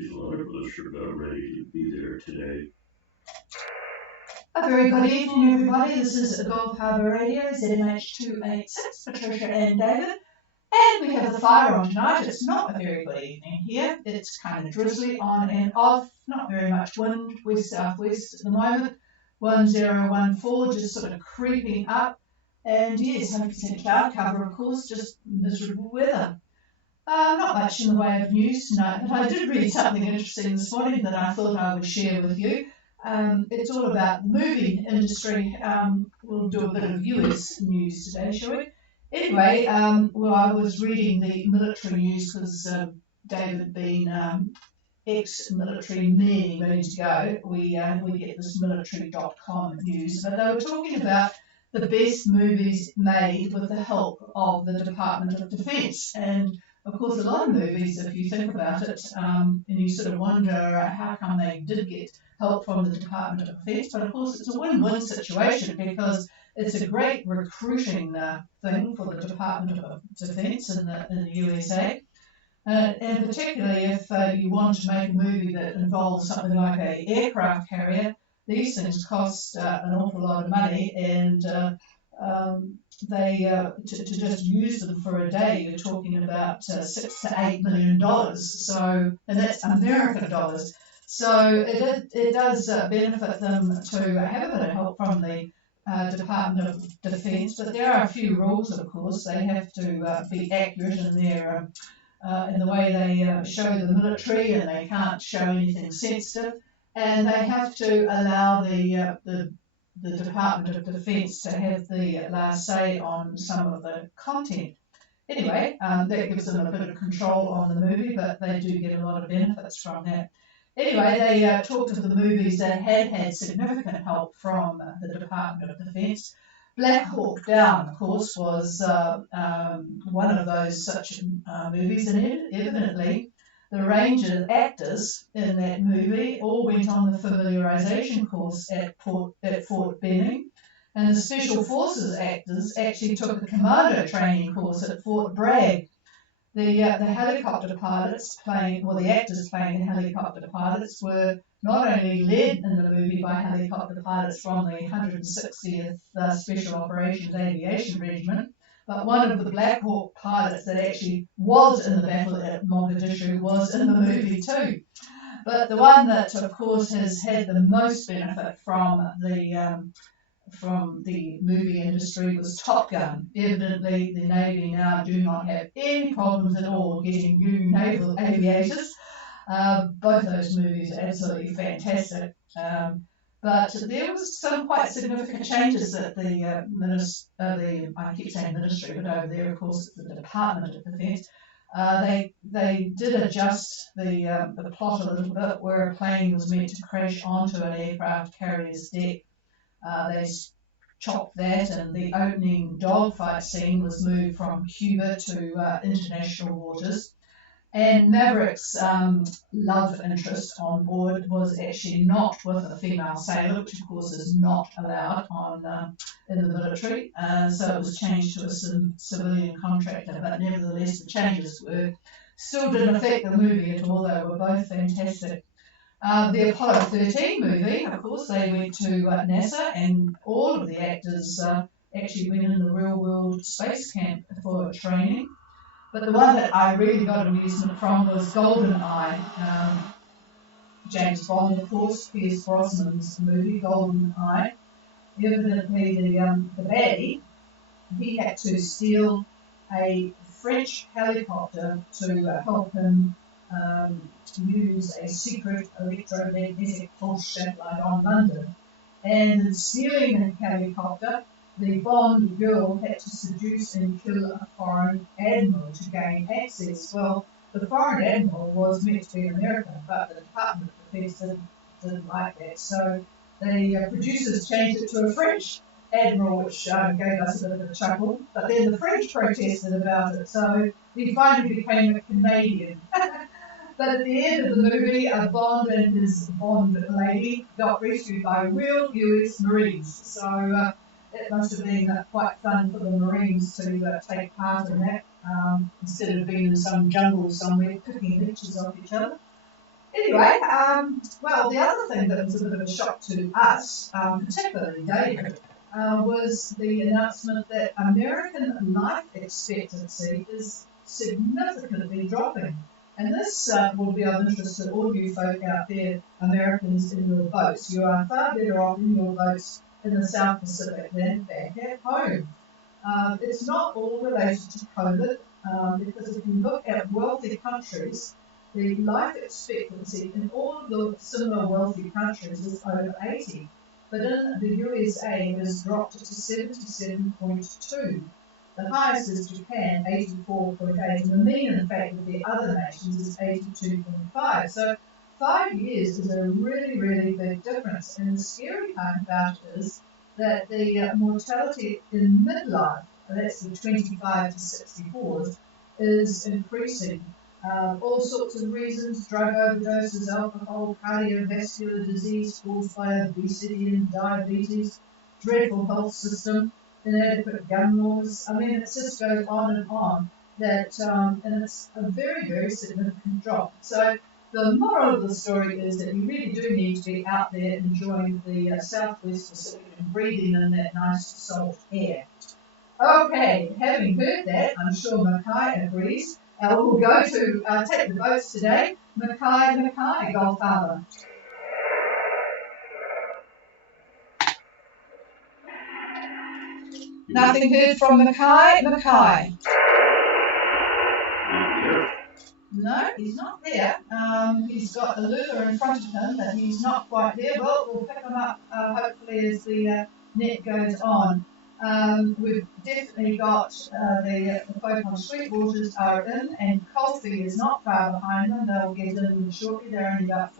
Is a lot of us about ready to be there today. A very good evening, everybody. This is Gulf Harbour Radio, ZMH286, Patricia and David. And we have the fire on tonight. It's not a very good evening here. It's kind of drizzly on and off, not very much wind, west-southwest at the moment. 1014, just sort of creeping up. And yes, 100% cloud cover, of course, just miserable weather. Not much in the way of news tonight, but I did read something interesting this morning that I thought I would share with you. It's all about the movie industry. We'll do a bit of US news today, shall we? Anyway, well, I was reading the military news because David being ex-military, many moons ago, we get this military.com news, but they were talking about the best movies made with the help of the Department of Defence. And of course, a lot of movies, if you think about it, and you sort of wonder how come they did get help from the Department of Defence, but of course it's a win-win situation because it's a great recruiting thing for the Department of Defence in the USA. And particularly if you want to make a movie that involves something like an aircraft carrier, these things cost an awful lot of money, and to just use them for a day, you're talking about $6 to $8 million. So, and that's American dollars. So it does benefit them to have a bit of help from the Department of Defence, but there are a few rules, of course. They have to be accurate in their in the way they show the military, and they can't show anything sensitive, and they have to allow the Department of Defence to have the last say on some of the content. Anyway, that gives them a bit of control on the movie, but they do get a lot of benefits from that. Anyway, they talked of the movies that had significant help from the Department of Defence. Black Hawk Down, of course, was one of those such movies, and evidently the range of actors in that movie all went on the familiarisation course at Fort Benning, and the Special Forces actors actually took a commando training course at Fort Bragg. The helicopter pilots the actors playing the helicopter pilots were not only led in the movie by helicopter pilots from the 160th Special Operations Aviation Regiment, but one of the Black Hawk pilots that actually was in the battle at Mogadishu was in the movie too. But the one that, of course, has had the most benefit from the movie industry was Top Gun. Evidently, the Navy now do not have any problems at all getting new naval aviators. Both those movies are absolutely fantastic. But there was some quite significant changes that I keep saying ministry, but over there, of course, it's the Department of Defence. They did adjust the plot a little bit, where a plane was meant to crash onto an aircraft carrier's deck. They chopped that, and the opening dogfight scene was moved from Cuba to international waters. And Maverick's love interest on board was actually not with a female sailor, which of course is not allowed in the military. So it was changed to a civilian contractor, but nevertheless the changes still didn't affect the movie at all. They were both fantastic. The Apollo 13 movie, of course, they went to NASA, and all of the actors actually went in the real-world space camp for training. But the one that I really got amusement from was GoldenEye. James Bond, of course, Pierce Brosnan's movie, GoldenEye. Evidently, the baddie, he had to steal a French helicopter to help him use a secret electromagnetic pulse satellite on London. And in stealing the helicopter, the Bond girl had to seduce and kill a foreign admiral to gain access. Well, the foreign admiral was meant to be American, but the Department of Defense didn't like that. So the producers changed it to a French admiral, which gave us a bit of a chuckle. But then the French protested about it, so he finally became a Canadian. But at the end of the movie, Bond and his Bond lady got rescued by real US Marines. So it must have been quite fun for the Marines to take part in that, instead of being in some jungle somewhere picking leeches off each other. Anyway, well, the other thing that was a bit of a shock to us, particularly David, was the announcement that American life expectancy is significantly dropping. And this will be of interest to all you folk out there, Americans in your boats. You are far better off in your boats in the South Pacific than back at home. It's not all related to COVID, because if you look at wealthy countries, the life expectancy in all of the similar wealthy countries is over 80. But in the USA, it has dropped to 77.2. The highest is Japan, 84.8, and the mean, in fact, of the other nations is 82.5. So 5 years is a really, really big difference. And the scary part about it is that the mortality in midlife, that's the 25 to 64s, is increasing. All sorts of reasons: drug overdoses, alcohol, cardiovascular disease caused by obesity and diabetes, dreadful health system, inadequate gun laws. I mean, it just goes on and on. And it's a very, very significant drop. So the moral of the story is that you really do need to be out there enjoying the Southwest Pacific and breathing in that nice salt air. Okay, having heard that, I'm sure Mackay agrees. We'll go to take the boats today. Mackay, Gulf Harbour. Nothing heard from Mackay. No, he's not there. He's got a lure in front of him, but he's not quite there. Well, we'll pick him up hopefully as the net goes on. We've definitely got the folk on Sweetwaters are in, and Coalfie is not far behind them. They'll get in shortly. They're only about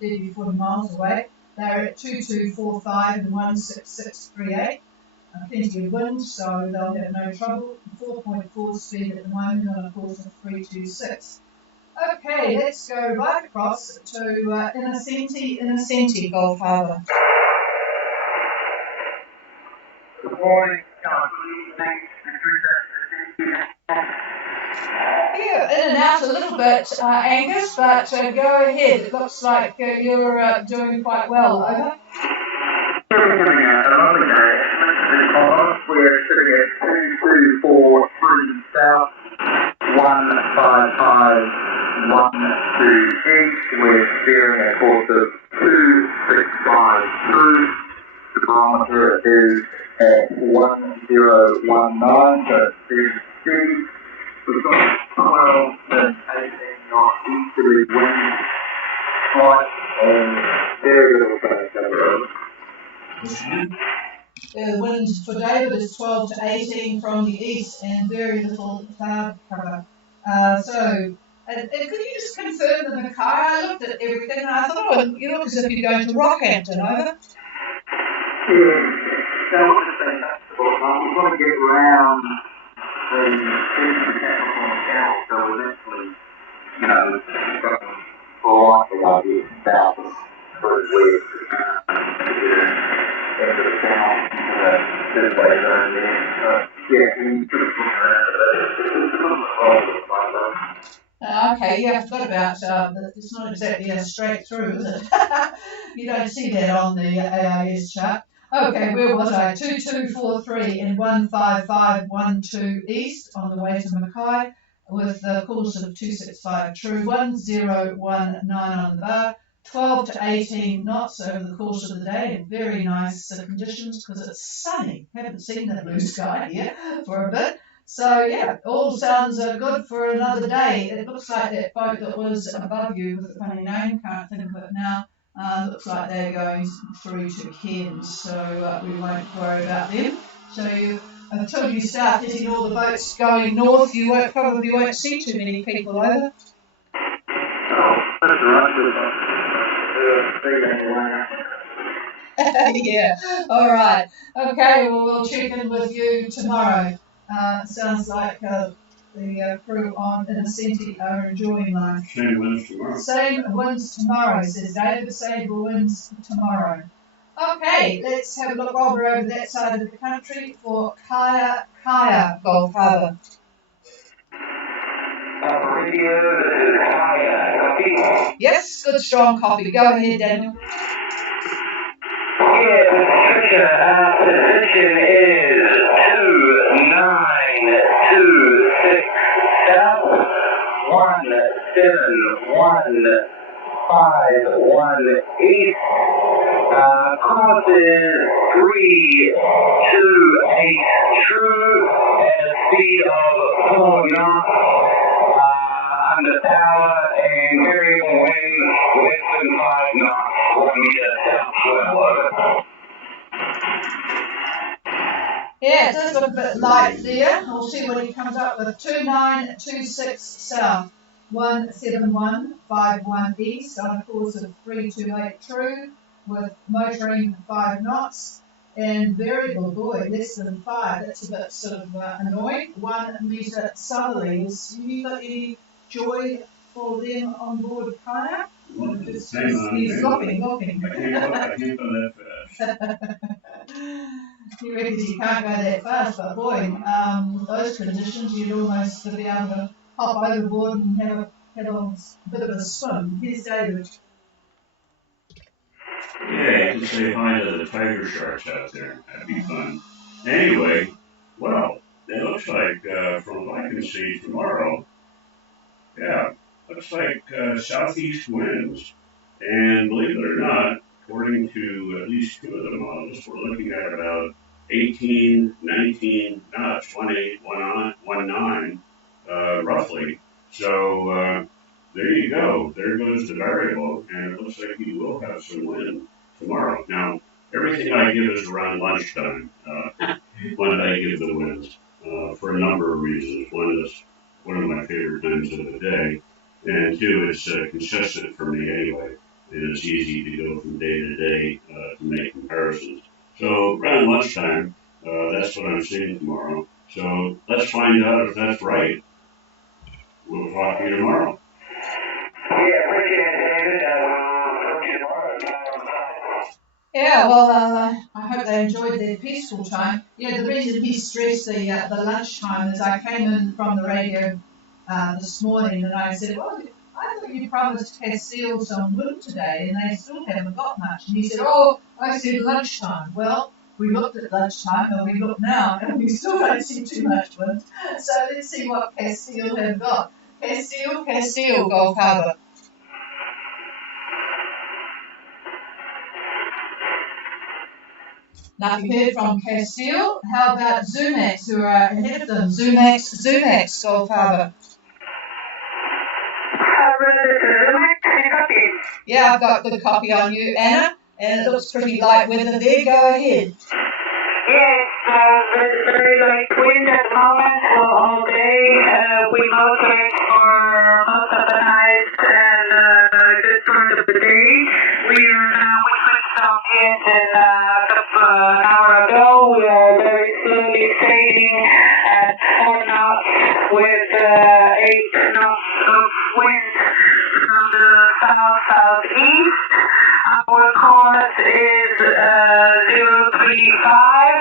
30, 40 miles away. They're at 2245 and 16638. Plenty of wind, so they'll have no trouble. 4.4 speed at the moment on a course of 326. Okay, let's go right across to Innocenti, Gulf Harbour. Good morning, Yeah, in and out a little bit, Angus, but go ahead. It looks like you're doing quite well. Over. We're sitting at 2243 south, 155, 12 east. We're steering a course of 2652. The barometer is at 1019, so it's steady speed. We've got 12 and 18 knot easterly wind, right, and very little base over. The wind for David is 12 to 18 from the east and very little cloud cover. So could you just confirm the Mackay? I looked at everything and I thought, oh, you look as if you're going to Rockhampton, over. Yeah, so what to say, we've got to get round the Capricorn Channel, so we're actually, going slightly over here south through west into the channel, this way around there. Yeah, and you sort of look around it's a little bit all Okay, yeah, I forgot about it's not exactly a straight through, is it? You don't see that on the AIS chart. Okay, where was I? 2243 and 15512 east on the way to Mackay with the course of 265 true, 1019 on the bar, 12 to 18 knots over the course of the day in very nice conditions because it's sunny. Haven't seen that blue sky here for a bit. So yeah, all sounds good for another day. It looks like that boat that was above you with the funny name, can't think of it now, looks like they're going through to Cairns, so we won't worry about them. So until you start hitting all the boats going north, you probably won't see too many people over. Oh, that's right. Yeah, all right. Okay, well, we'll check in with you tomorrow. Sounds like the crew on Innocenti are enjoying life. Same winds tomorrow. Same winds tomorrow, says David. Same winds tomorrow. Okay, let's have a look while we're over that side of the country for Kaya Gulf Harbour. Radio, this is Kaya. Yes, good strong coffee. Go ahead, Daniel. Yeah, position is 2926 south, 17151 east. Course is 328 true at a speed of 4 knots. Under power and variable wind, less than 5 knots, 1 meter south swell. Yeah, it does look a bit light there. We'll see what he comes up with. 2926 south, 17151 east on a course of 328 true with motoring 5 knots and variable, boy, less than 5. That's a bit sort of annoying. 1 metre southerlies. Have you got any joy for them on board Kaya? He's looking. I can't go that fast. He reckons you can't go that fast, but boy, those conditions, you'd almost be able to hop overboard and have a bit of a swim. Here's David. Yeah, you can say hi to the tiger sharks out there. That'd be fun. Anyway, well, it looks like, from what I can see tomorrow, yeah, looks like southeast winds. And believe it or not, according to at least 2 of the models, we're looking at about 18, 19 knots, 18, roughly. So there you go. There goes the variable, and it looks like you will have some wind tomorrow. Now, everything I give is around lunchtime when I give the winds for a number of reasons. One is one of my favorite times of the day, and 2, it's consistent for me anyway. And it's easy to go from day to day to make comparisons. So around lunchtime, that's what I'm seeing tomorrow. So let's find out if that's right. We'll talk to you tomorrow. Yeah, appreciate it, David. Talk to you tomorrow. Yeah, well, I hope they enjoyed their peaceful time. Yeah, the reason he stressed the lunchtime is I came in from the radio this morning and I said, well, I thought you promised Castile some wind today and they still haven't got much. And he said, oh, I said lunchtime. Well, we looked at lunchtime and we look now and we still don't see too much wind. So let's see what Castile have got. Castile, Gulf Harbour. Nothing heard from Castile. How about Zumax, who are ahead of them? Zumax, Gulf Harbour. Yeah, I've got good copy on you, Anna, and it looks pretty light weather there. Go ahead. Yes, there's very light wind at the moment, all day. We motored for most of the night and a good part of the day. We switched off engine an hour ago. We are very slowly sailing at 4 knots with 8 knots of wind from the south-southeast. Our course is 035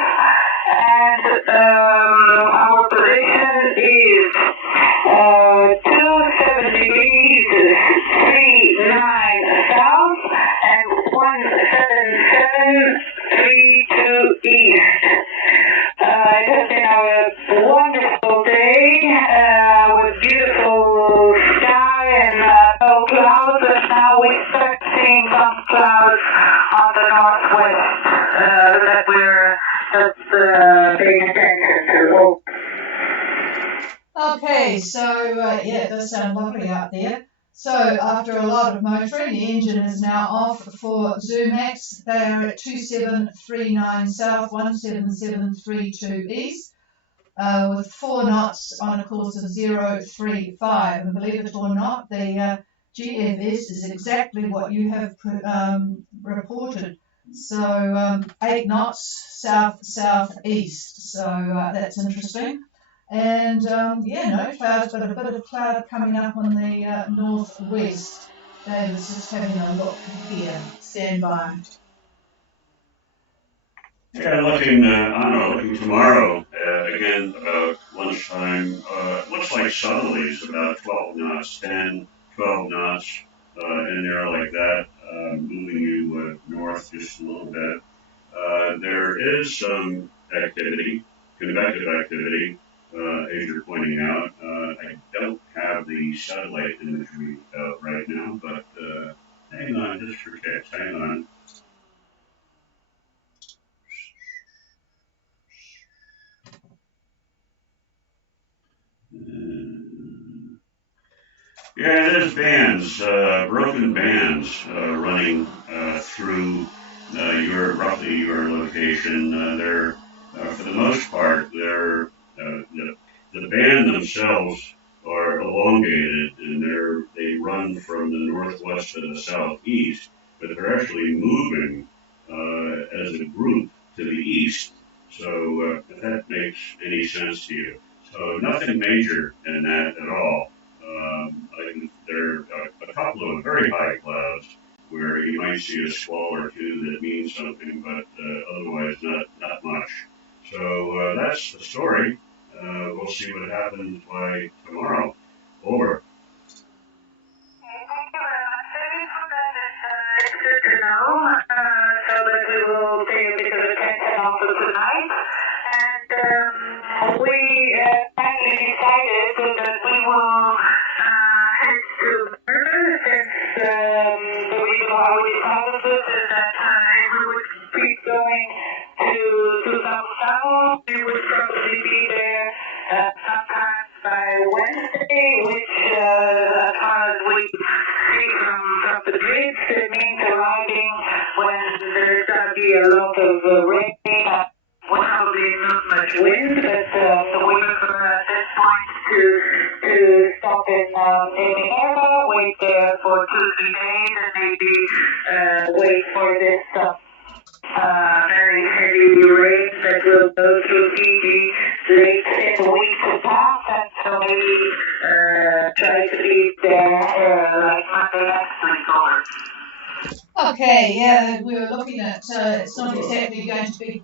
and our position is 27 degrees 39 south and 17732 east. It has been a wonderful day with beautiful sky and no clouds, and now we start seeing some clouds on the northwest that we're just paying attention to. Okay, so yeah, it does sound lovely out there. So after a lot of motoring, the engine is now off for Zumax. They are at 2739 south, 17732 east, with 4 knots on a course of 035. And believe it or not, the GFS is exactly what you have reported. So 8 knots south-southeast. So that's interesting. And yeah, no clouds, but a bit of cloud coming up on the northwest. David's just having a look here. Stand by. Yeah, looking tomorrow, again, about lunchtime, looks like southerlies, about 12 knots, 10, 12 knots, in there like that, moving you north just a little bit. There is some activity, convective activity, as you're pointing out. I don't have the satellite imagery out right now, but hang on just for kicks. Hang on. Yeah, there's bands, broken bands running through roughly your location. They're, for the most part, the band themselves are elongated and they run from the northwest to the southeast, but they're actually moving as a group to the east. So if that makes any sense to you. So nothing major in that at all. There are a couple of very high clouds where you might see a squall or two that means something, but otherwise not much. So that's the story. We'll see what happens by tomorrow. Over. Thank you very much, David, for that. It's good to know. So that we will pay a bit of attention also tonight. And we finally decided that we will head to Harbour since the reason why we decided this is that if we would keep going to South Channel, we would probably be there sometime by Wednesday, which as far as we see from the grids, it means arriving when there's going to be a lot of rain. Probably not much wind, but so we prefer at this point to stop in Minerva, wait there for 2-3 days, and maybe wait for this very heavy rain that will go through Fiji late in the week to pass, and so maybe try to be there like Monday next week over. Okay, yeah, we were looking at, it's not exactly going to be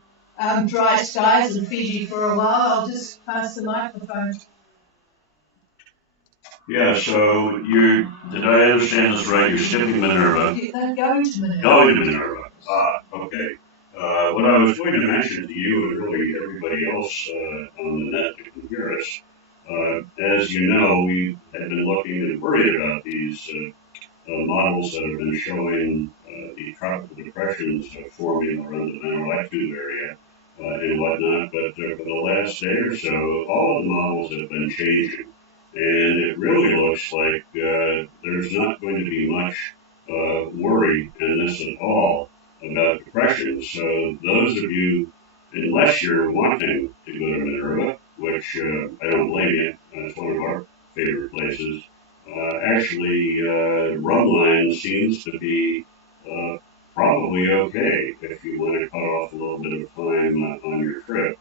dry skies in Fiji for a while. I'll just pass the microphone. Yeah, so did I understand this right? You're skipping Minerva. They're going to Minerva. Going to Minerva. Ah, okay. What I was going to mention to you and really everybody else on the net that can hear us, as you know, we have been looking and worried about these models that have been showing the tropical depressions forming around the Vanuatu area and whatnot, but for the last day or so, all of the models have been changing. And it really looks like there's not going to be much worry in this at all about depressions. So those of you, unless you're wanting to go to Minerva, which I don't blame you, it's one of our favorite places, actually Rumline seems to be probably okay if you want to cut off a little bit of time on your trip.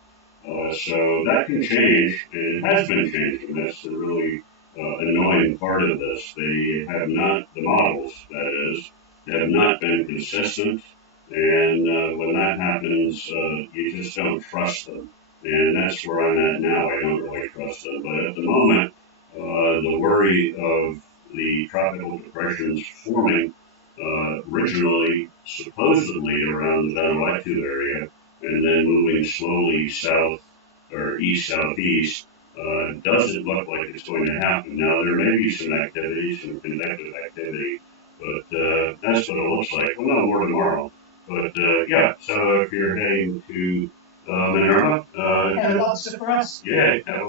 So that can change, and it has been changing. That's the really annoying part of this. They have not, the models, that is, have not been consistent, and when that happens, you just don't trust them. And that's where I'm at now. I don't really trust them. But at the moment, the worry of the tropical depressions forming originally, supposedly, around the Vanuatu area, and then moving slowly south or east-southeast, doesn't look like it's going to happen. Now, there may be some activity, some convective activity, but that's what it looks like. We'll know more tomorrow. But yeah, so if you're heading to Minerva, Have a lobster for us. Yeah, have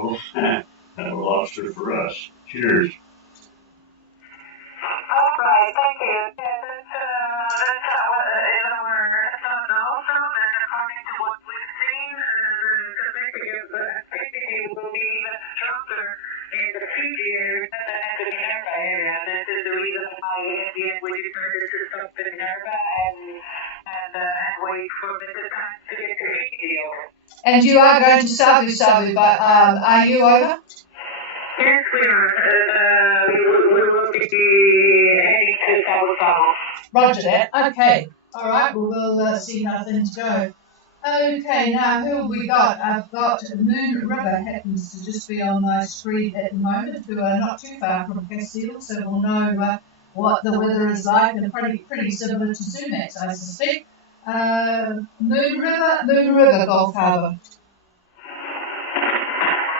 a lobster for us. Cheers. All right, thank you. Yeah, that's our estimate also, that according to what we've seen, the convective activity will be even stronger in the Fiji area than in the Minerva area. That is the reason why in the end we decided to stop in Minerva and wait for the time to get to Fiji over. And you are going to Savu, but are you over? Yes, we are. We will be heading to Savu. Roger that. Okay. All right. Well, we'll see how things go. Okay. Now, who have we got? I've got Moon River happens to just be on my screen at the moment, who are not too far from Castile, so we'll know what the weather is like, and pretty similar to Sumac, I suspect. Moon River, Gulf Harbour.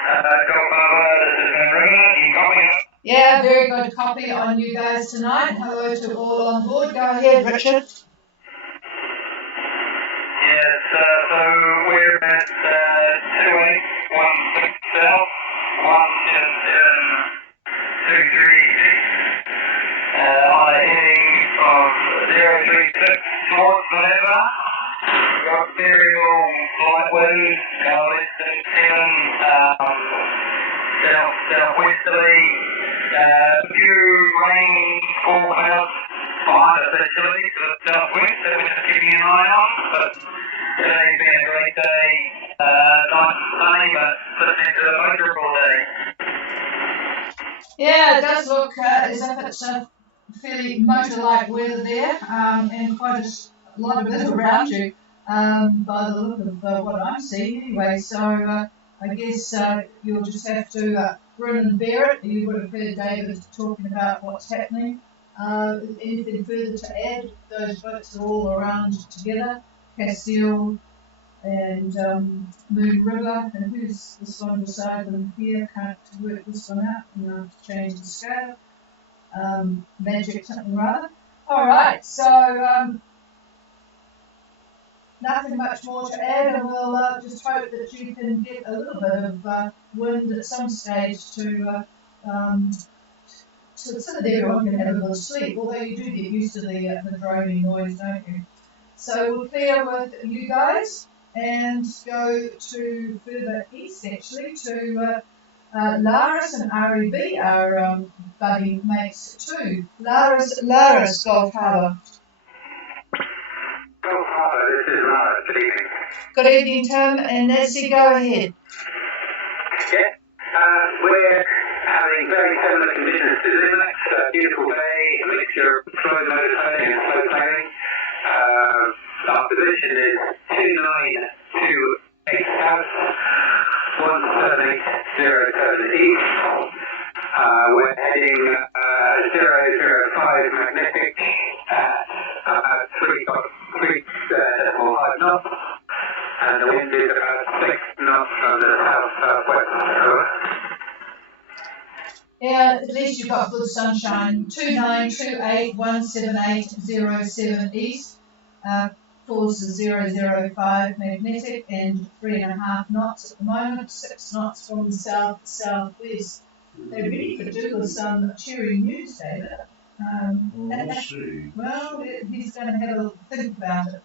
Gulf Harbour, this is Moon River. You copy it? Yeah, very good copy on you guys tonight. Hello to all on board. Go ahead, Richard. Yes, so we're at 2816 south, 177,236, on a heading of 036 towards Geneva. Got variable light winds, less than 7, southwesterly, few rain fall clouds behind us actually to the southwest that we're just keeping an eye on, but today's been a great day, nice and sunny, but listening to the motor all day. Yeah, it does look as if it's a fairly motor-like weather there, and quite a lot of it around you, by the look of what I'm seeing anyway. So I guess you'll just have to grin and bear it. You would have heard David talking about what's happening. Anything further to add? Those boats are all around together. Castile and Moon River, and who's this one beside them here? Can't work this one out. I'm going to have to change the scale. Magic something rather. All right, so nothing much more to add, and we'll just hope that you can get a little bit of wind at some stage so that everyone can have a good sleep, although you do get used to the droning noise, don't you? So we'll clear with you guys and go to further east, actually, to Laris and REB are buddy mates too. Laris, Gulf Harbour. Gulf Harbour, this is Laris. Good evening. Good evening, Tim, and Nancy, go ahead. Yeah, we're having very similar conditions to Zimmex. Beautiful day, a mixture of slow motor sailing and slow sailing. Our position is 292 south, 17807 east. We're heading 005 magnetic at about 3.5 knots, and the wind is about 6 knots from the south-southwest. Yeah, at least you've got good sunshine. 29281780 east, course is 005 magnetic and 3.5 knots at the moment, 6 knots from the south-southwest. They really could do with some cheery news, David. We'll see. Well, he's going to have a think about it.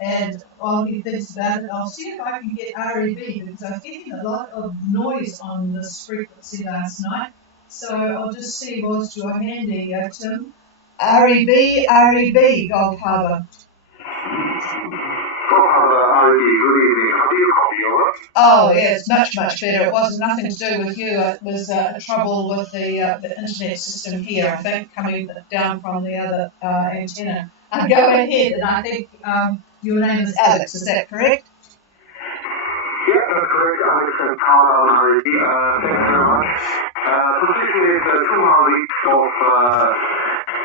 And while he thinks about it, I'll see if I can get REB, because I was getting a lot of noise on this frequency last night. So I'll just see whilst you're handy, Tim. REB, Gulf Harbour. Gulf Harbour, REB, good evening. How do you copy over? Oh, yeah, it's much better. It was nothing to do with you. It was trouble with the internet system here, I think, coming down from the other antenna. Go ahead, and I think your name is Alex, is that correct? Yeah, that's correct. Alex and Paula on REB. Thanks very much. Position is 2 miles east of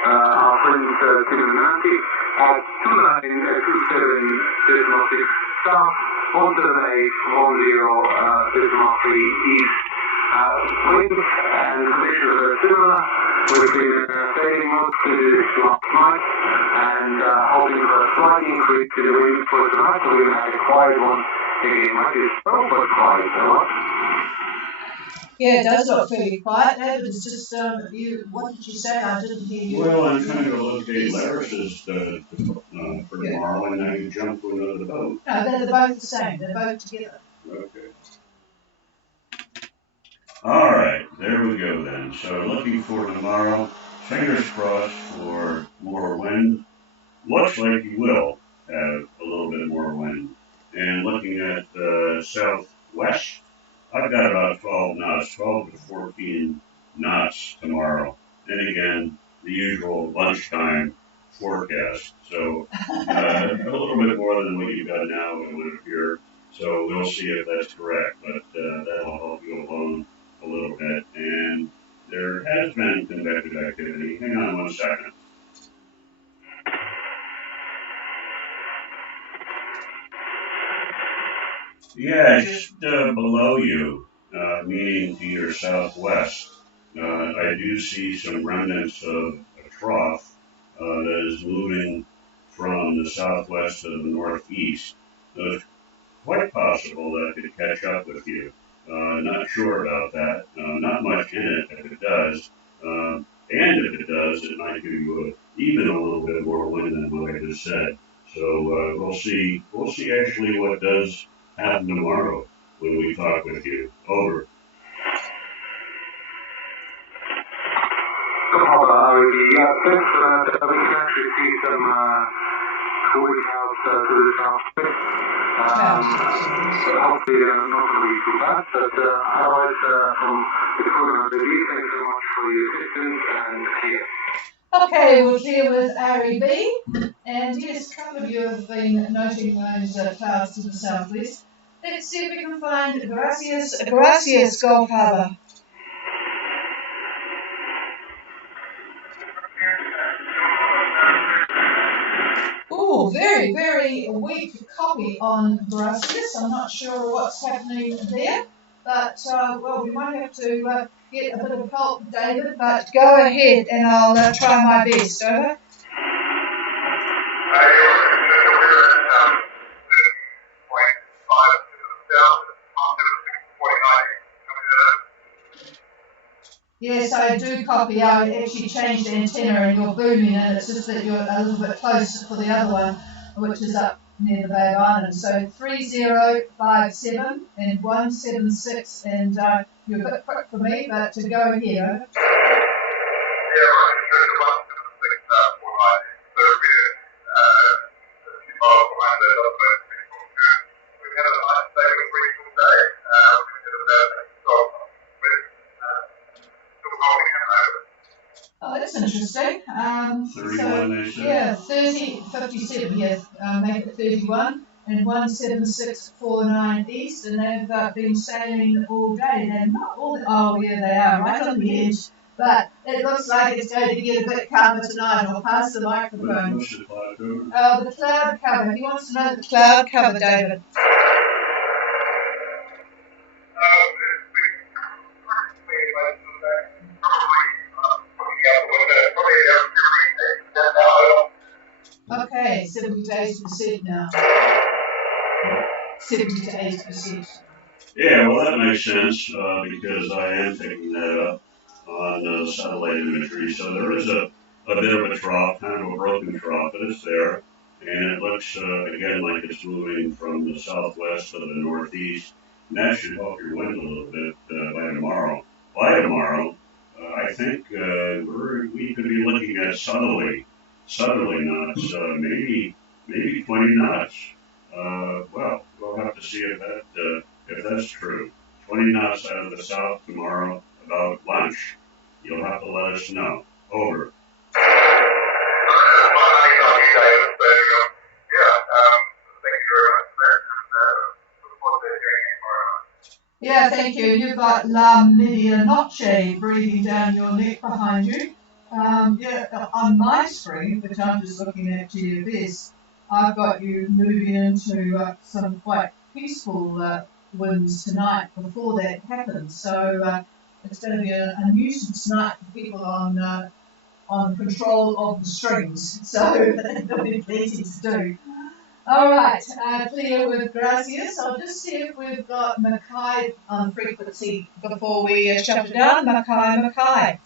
our friends Nancy at 2927.6 south, 17810.3 east. Winds and conditions are similar. We've been sailing most of this last night and hoping for a slight increase in the wind for tonight. So we're going to have a quiet one. It might be slow but quiet. Yeah, it does look fairly quiet. David, it's just, what did you say? I didn't hear you. Well, I'm trying to locate Laris's for tomorrow, and now you jump to another boat. No, they're both the same. They're both together. Okay. All right, there we go then. So looking for tomorrow, fingers crossed for more wind. Looks like you will have a little bit more wind. And looking at the southwest, I've got about 12 knots, 12 to 14 knots tomorrow. And again, the usual lunchtime forecast. So a little bit more than what you've got now, it would appear. So we'll see if that's correct, but that'll help you along a little bit. And there has been convective activity. Hang on one second. Yeah, just below you, meaning to your southwest, I do see some remnants of a trough that is moving from the southwest to the northeast. So it's quite possible that it could catch up with you. Not sure about that. Not much in it if it does. And if it does, it might give you even a little bit more wind than what I just said. So we'll see. We'll see actually what does happen tomorrow when we talk with you. Over. Yeah, since we can actually see some cooling out to the southwest. Hopefully not going to be too bad, but otherwise from the corner, thank you so much for your assistance and here. Okay, we'll deal with Ari B. And yes, a couple of you have been noting those clouds to the southwest. Let's see if we can find Gracias Gulf Harbour. Oh, very, very weak copy on Gracias. I'm not sure what's happening there, but well, we might have to get a bit of help, David. But go ahead, and I'll try my best. Over. Yes, I do copy. I actually changed the antenna and you're booming and it's just that you're a little bit close for the other one, which is up near the Bay of Islands. So 3057 and 176 and you're a bit quick for me, but to go ahead. Oh, that's interesting. 31, so, yeah, 3057, yes, make it 31, and 17649 east, and they've been sailing all day. They're not all, oh, yeah, they are, right on the edge, but it looks like it's going to get a bit calmer tonight. I'll pass the microphone. The cloud cover. He wants to know the cloud cover, David. Okay, 70 to 80% now. 70 to 80%. Yeah, well, that makes sense because I am picking that up on the satellite imagery. So there is a bit of a trough, kind of a broken trough, but it's there. And it looks, again, like it's moving from the southwest to the northeast. And that should help your wind a little bit by tomorrow. By tomorrow, I think we could be looking at southerly knots, maybe 20 knots. Well, we'll have to see if that's true. 20 knots out of the south tomorrow about lunch. You'll have to let us know. Over. Yeah, thank you. You've got La Medianoche breathing down your neck behind you. Yeah, on my screen, which I'm just looking at GFS, I've got you moving into some quite peaceful winds tonight before that happens. So it's going to be a nuisance night for people on control of the strings. So there'll be plenty to do. All right, clear with Gracias. I'll just see if we've got Mackay on frequency before we shut it down. Mackay.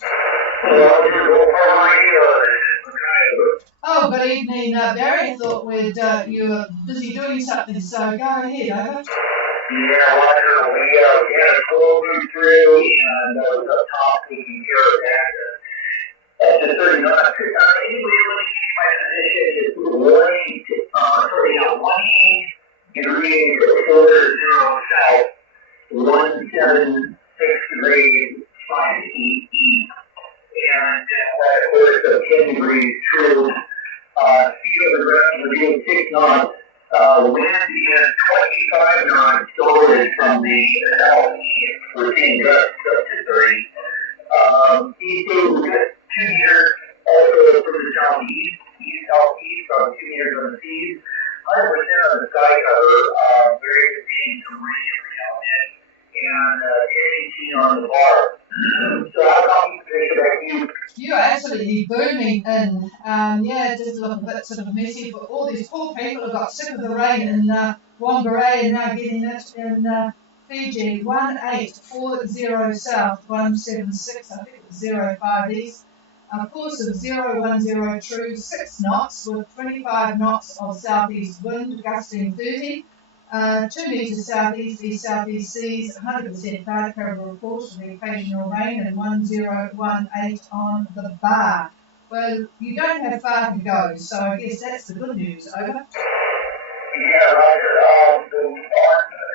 Oh, good evening, Barry. I thought you were busy doing something, so go ahead, over. Yeah, Roger, we had a call through and I was up top taking care of that. At the 30 minutes, anyway, let me keep my position is 1 degrees 40 south, 176 degrees 58 east, and of course, 10 degrees true. Speed of the ground revealed 6 knots. Wind is 25 knots, stored from the southeast. We're seeing gusts up to 30. East is 2 meters, also from the southeast, east-southeast, 2 meters on the seas. 100% on the sky cover, very good seeing some rain every now and then, and 1018 on the bar. So how about you? You're absolutely booming in. Yeah, it does look a bit sort of messy, but all these poor people have got sick of the rain in Whangarei and now getting it in Fiji. 1840 south, 176, I think it was 05 east. A course of 010 true, 6 knots with 25 knots of southeast wind, gusting 30. 2 metres southeast, east-southeast seas, 100% tide cover report of the occasional rain, and 1018 on the bar. Well, you don't have far to go, so I guess that's the good news. Over. Yeah, Roger. On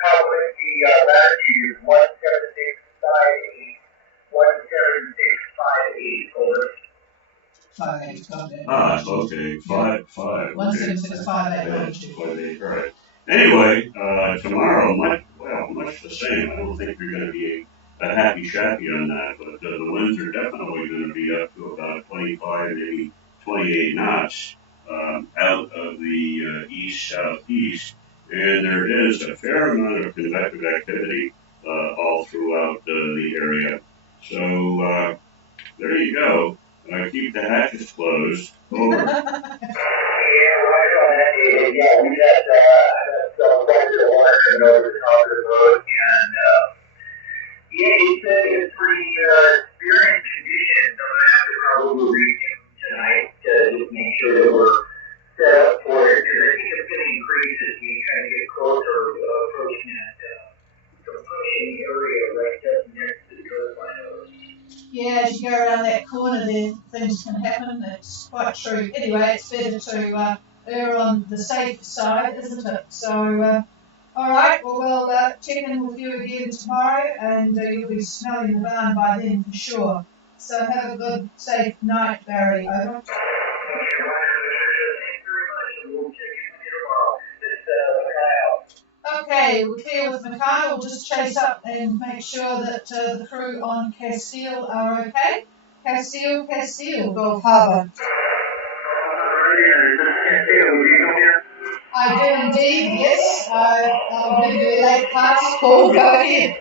Harbour, the latitude is 17658, 17658, over. 58, got it. Okay. 5. 17658. Right. Anyway, tomorrow, much the same. I don't think you're going to be a happy chappy on that, but the winds are definitely going to be up to about 25, maybe 28 knots out of the east-southeast. And there is a fair amount of convective activity all throughout the area. So there you go. Keep the hatches closed. Over. Yeah, right on that, David. Yeah, we had some pressure water over the top of the boat, and it's pretty experienced conditions. I'm going to have to probably read him tonight to just make sure that we're set up for it, because I think it's going to increase as we kind of get closer approaching that pushing area right just next to the coastline. Yeah, as you go around that corner there, things can happen. That's quite true. Anyway, it's better to err on the safe side, isn't it? So, all right, well, we'll check in with you again tomorrow, and you'll be smelling the barn by then for sure. So have a good, safe night, Barry. Over. Okay, we're clear with Mackay. We'll just chase up and make sure that the crew on Castile are okay. Castile, Gulf Harbour. I do indeed, yes. I'll give you a late pass. Paul, go ahead.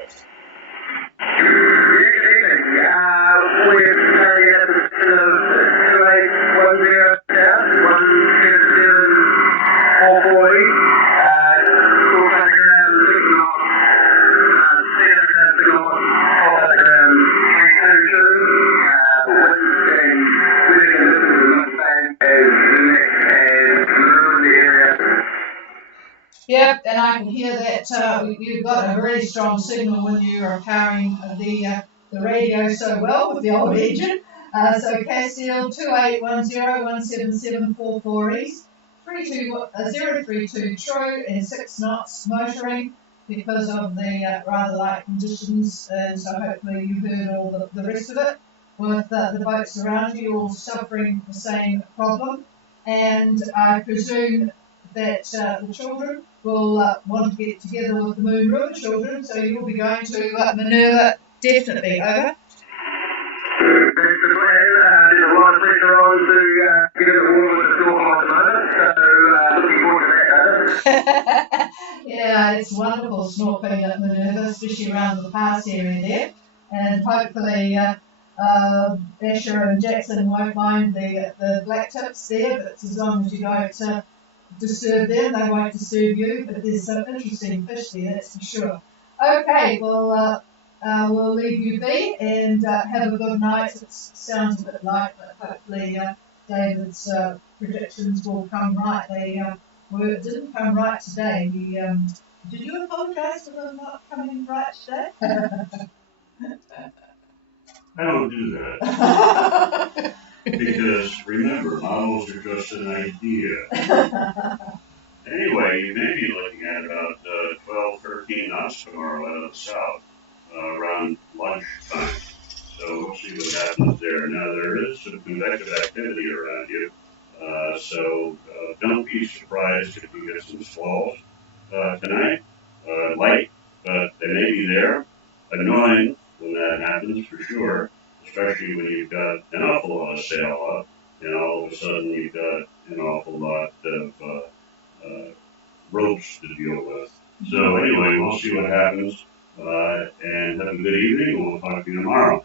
Yep, and I can hear that you've got a very strong signal when you are powering the radio so well with the old engine. So Castile 2810177444 east, 032 true and 6 knots motoring because of the rather light conditions, and so hopefully you heard all the rest of it. With the boats around you all suffering the same problem, and I presume that the children will want to get together with the Moon River children, so you'll be going to Minerva definitely. Over. That's the plan. There's a lot of pressure on to get in the water with the snorkel at the moment, so looking forward to that. Yeah, it's wonderful snorkeling at Minerva, especially around the pass area there, and hopefully Asher and Jackson won't mind the black tips there, but as long as you don't disturb them, they won't disturb you, but there's some interesting fish there, that's for sure. Okay, well, we'll leave you be and have a good night. It sounds a bit light, but hopefully David's predictions will come right. They didn't come right today. Did you apologise for them not coming right today? I don't do that. Because, remember, models are just an idea. Anyway, you may be looking at about 12, 13 knots tomorrow out of the south around lunchtime. So we'll see what happens there. Now, there is some convective activity around you. So don't be surprised if you get some squalls tonight. Light, but they may be there. Annoying when that happens, for sure. especially when you've got an awful lot of sail up, and all of a sudden you've got an awful lot of ropes to deal with. So anyway, we'll see what happens, and have a good evening. We'll talk to you tomorrow.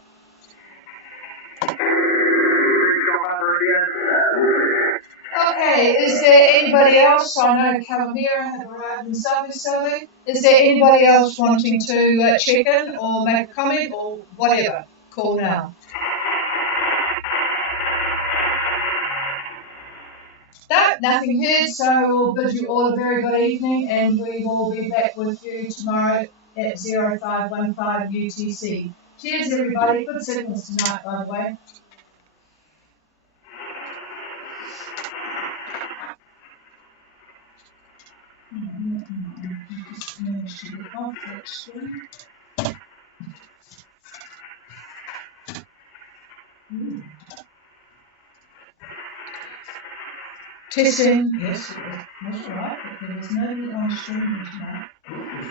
Okay, is there anybody else? I know Calavera had arrived in Salvi. Is there anybody else wanting to check in or make a comment or whatever? Call now. No, nothing here, so we'll bid you all a very good evening and we will be back with you tomorrow at 0515 UTC. Cheers everybody, good signals tonight by the way. Just managed to get off that screen. Testing, yes, it was right, but there was nobody on streaming tonight.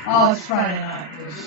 Oh, it's Friday night, yes.